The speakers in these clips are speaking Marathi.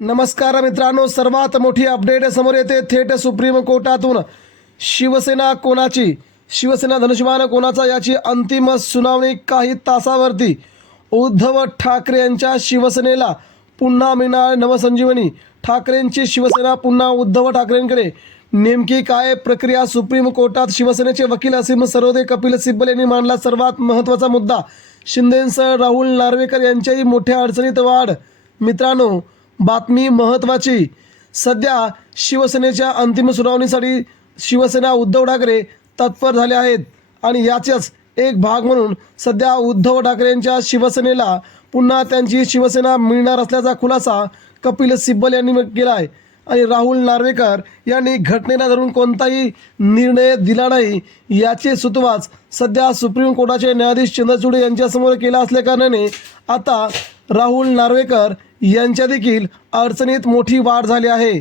नमस्कार मित्रांनो सर्वात मोठी अपडेट समोर येते थेट सुप्रीम कोर्टातून. शिवसेना कोणाची? शिवसेना धनुष्यबाण कोणाचा? याची अंतिम सुनावणी काही तासावरती. उद्धव ठाकरे यांच्या शिवसेनेला पुन्हा मिळणार नवसंजीवनी. ठाकरेंची शिवसेना पुन्हा उद्धव ठाकरेंकडे. नेमकी काय प्रक्रिया? सुप्रीम कोर्टात शिवसेनेचे वकील असीम सरोदे कपिल सिब्बल यांनी मांडला सर्वात महत्त्वाचा मुद्दा. शिंदेंसह राहुल नार्वेकर यांच्याही मोठ्या अडचणीत वाढ. मित्रांनो बातमी महत्त्वाची. सध्या शिवसेनेच्या अंतिम सुनावणीसाठी शिवसेना उद्धव ठाकरे तत्पर झाले आहेत आणि याचाच एक भाग म्हणून सध्या उद्धव ठाकरेंच्या शिवसेनेला पुन्हा त्यांची शिवसेना मिळणार असल्याचा खुलासा कपिल सिब्बल यांनी केला आहे आणि राहुल नार्वेकर यांनी घटनेला धरून कोणताही निर्णय दिला नाही याचे सुतवाच सध्या सुप्रीम कोर्टाचे न्यायाधीश चंद्रचूड यांच्यासमोर केला असल्याकारणाने आता राहुल नार्वेकर यांच्या देखील अडचणीत मोठी वाढ झाली आहे.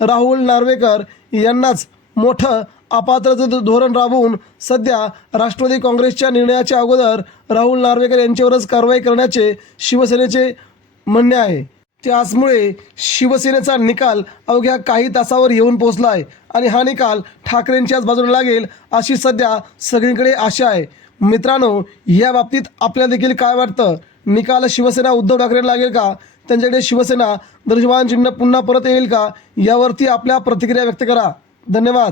राहुल नार्वेकर यांनाच मोठं अपात्रतेचं धोरण राबवून सध्या राष्ट्रवादी काँग्रेसच्या निर्णयाच्या अगोदर राहुल नार्वेकर यांच्यावरच कारवाई करण्याचे शिवसेनेचे म्हणणे आहे. त्याचमुळे शिवसेनेचा निकाल अवघ्या काही तासावर येऊन पोहोचला आहे आणि हा निकाल ठाकरेंच्याच बाजूला लागेल अशी सध्या सगळीकडे आशा आहे. मित्रांनो या बाबतीत आपल्याला देखील काय वाटतं? निकाल शिवसेना उद्धव ठाकरे लागेल का? त्यांच्याकडे शिवसेना दृश्यमान चिन्ह पुन्हा परत येईल का? यावरती आपल्या प्रतिक्रिया व्यक्त करा. धन्यवाद.